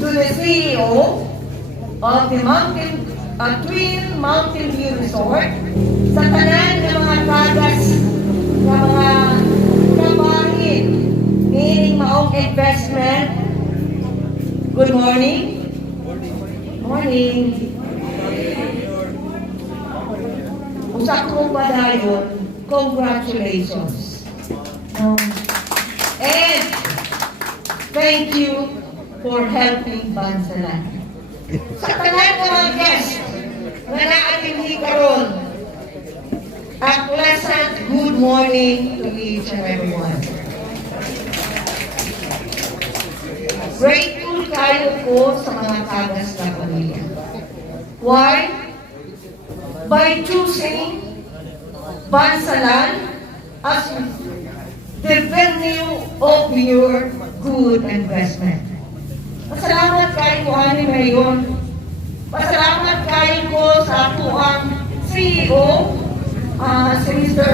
to the CEO of the Twin Mountain View Resort, sa tanan ng mga kagas ng mga kabahin, meaning maong investment. Good morning. Morning. Usa ko pa dayon, congratulations. And thank you for helping Bansalan. Sa tanan ng mga guests na naating karon, a pleasant good morning to each and everyone. Grateful kayo ko sa mga kagas na pamilya. Why? By choosing Bansalan as the venue of your good investment. Pasalamat kayo ko ani Mayon. Pasalamat kayo ko sa ating CEO, si Mr.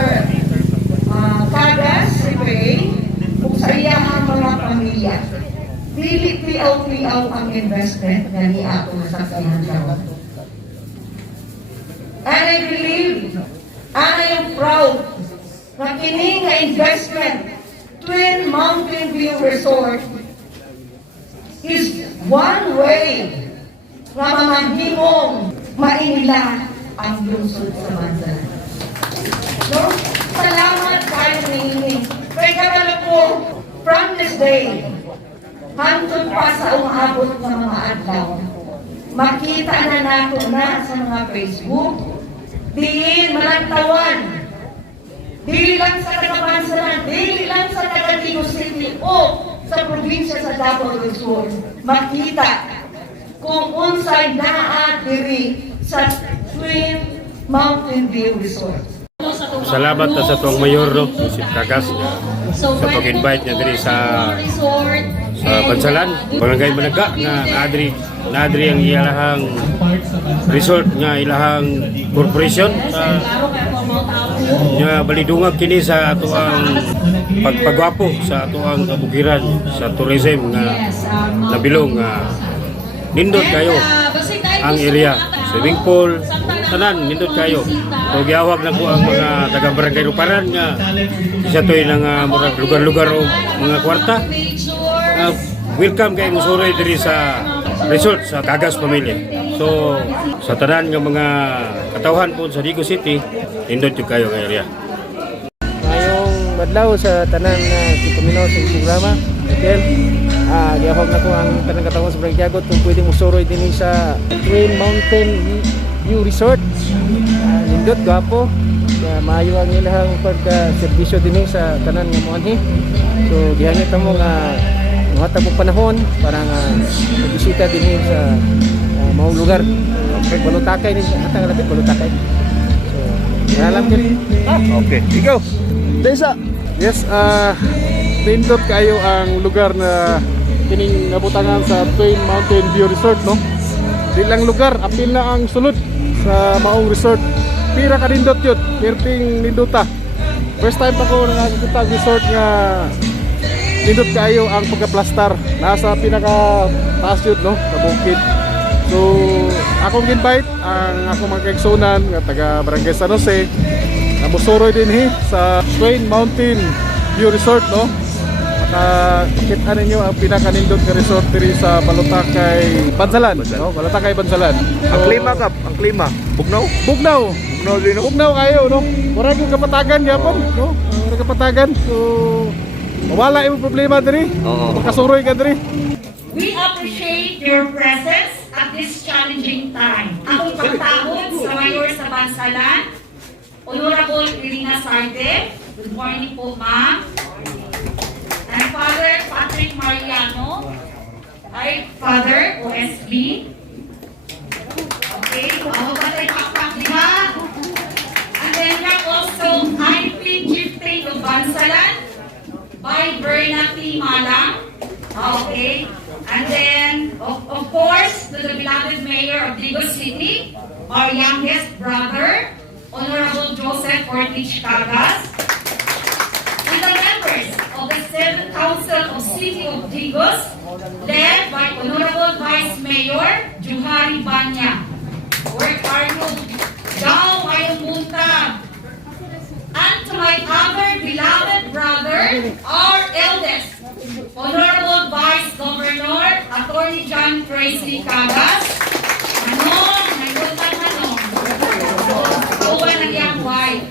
Cagas, si Ray, kung sa iyang mga pamilya. Dili piaw-piaw ang investment na niya ako sa kanyang. And I believe, and I am proud na kini nga investment, Twin Mountain View Resort, is one way na mamahimong maingila ang lungsod sa Bansalan. No? Salamat kayo ni kaya kabalo po, from this day, hantod pa sa umaabot ng mga adlaw, makita na nato na sa mga Facebook, diin malantawan, dili lang sa taga-Bansalan, dili lang sa taga-Tigo City o sa probinsya sa Davao del Sur, makita kung unsay naa diri sa Twin Mountain View Resort. Salamat sa tuwang mayor, no? Si Cagas sa pag-invite niya diri sa Bansalan. Barangay Managa na naadri ang ilahang resort nga ilahang corporation nga balidungag kini sa ato ang pagpagwapo sa ato ang kabukiran sa tourism nga nabilong nindot kayo ang area, swimming pool, tanan nindot kayo. So giawag na ko ang mga taga barangay Luparan nga isa toy nang murag lugar-lugar o mga kwarta. Welcome kay musuroy diri sa resort sa Cagas Pamilya. So sa tanan nga mga katawhan po sa Digo City, nindot yung kayo nga area. Ngayong madlaw sa tanan na Kipamino sa programa, Michael, giahog na ko ang tanan katawhan sa Barangay Tiagot kung pwedeng musuroy din sa Twin Mountain View Resort. Nindot gapo, maayo ang ilahang pagka-serbisyo din sa tanan nga moanhi. So gihangit mo nga hatag mo panahon para nga magbisita din sa maong lugar. Balutakay ni hatang lapit balutakay. So alam ko. Okay, ikaw. Desa. Yes, nindot kayo ang lugar na kining nabutangan sa Twin Mountain View Resort, no? Di lang lugar, apil na ang sulod sa maong resort. Pira ka nindot yun, pirting ninduta. First time pa ko nakakita ang resort nga nindot kayo ang pagka-plastar. Nasa pinaka taas yun, no? Sa bukid. So, akong invite ang akong mga kaigsunan nga taga Barangay San Jose na musuroy din sa Twin Mountain View Resort, no? Makakita ninyo ang pinaka-nindot nga resort diri sa Balutakay, Bansalan, no? Balutakay, Bansalan. So, Ang klima kap, ang klima. Bugnaw? Bugnaw. Bugnaw din no? Bugnaw kayo, no? Mura yung kapatagan yapon, no? Mura kapatagan. So, mawala yung problema diri. Makasuroy ka diri. We appreciate your presence at this challenging time. Akong pagtawag sa Mayor sa Bansalan, Honorable Irina Sarde. Good morning po, ma'am. And Father Patrick Mariano. Hi, Father OSB. Okay, ako ba tayo pakpak, di ba? And then we have also IP Chieftain of Bansalan by Bernati Malang. Okay. And then, of course, to the beloved Mayor of Digo City, our youngest brother, Honorable Joseph Ortiz Cagas, and the members of the 7th Council of City of Digos, led by Honorable our eldest, Honorable Vice Governor, Attorney John Tracy Cagas. Ano? Nagultan ano? Uwan na iyang wife.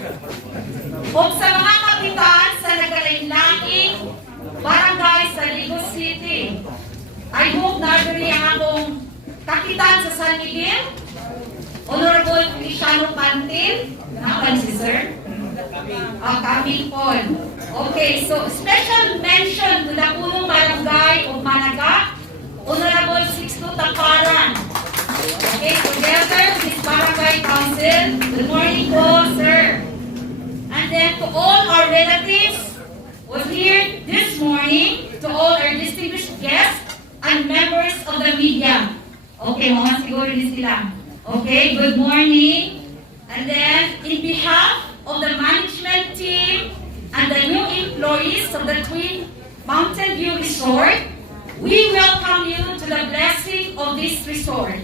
O sa mga kapitan sa nagkalain-laing barangay sa Ligo City, I hope nagari ang akong kapitan sa San Miguel, Honorable Cristiano Pantin. Napan si Sir? Kami po. Okay, so special mention to the punong barangay of Managa, Honorable Sixto Takaran. Okay, together with this barangay council, good morning po, sir. And then to all our relatives who are here this morning, to all our distinguished guests and members of the media. Okay, mga siguro din sila. Okay, good morning. And then, in behalf of the management team and the new employees of the Twin Mountain View Resort, we welcome you to the blessing of this resort.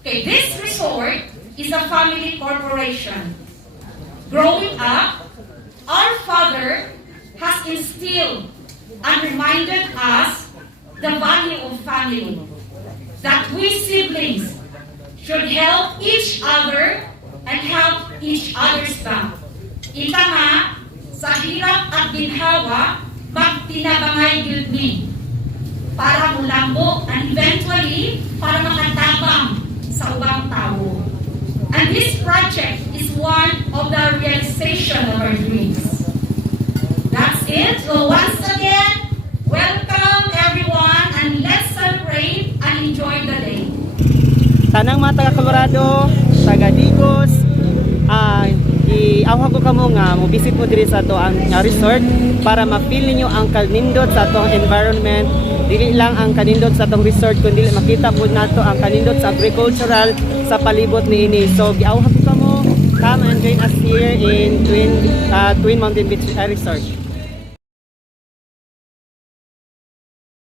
Okay, this resort is a family corporation. Growing up, our father has instilled and reminded us the value of family, that we siblings should help each other and help each other's back. Ika nga, sa hirap at ginhawa, magtinabangay yun me. Para mulambo and eventually, para makatabang sa ubang tao. And this project is one of the realization of our dreams. That's it. So once again, welcome everyone and let's celebrate and enjoy the day. Tanang mga taga-Colorado, taga-Digos, iawag ko kamo nga mo visit mo diri sa ato ang resort para ma-feel ninyo ang kanindot sa atong environment. Dili lang ang kanindot sa atong resort kundi makita po nato ang kanindot sa agricultural sa palibot niini. So giawag ko kamo, come and join us here in Twin Mountain Beach Resort.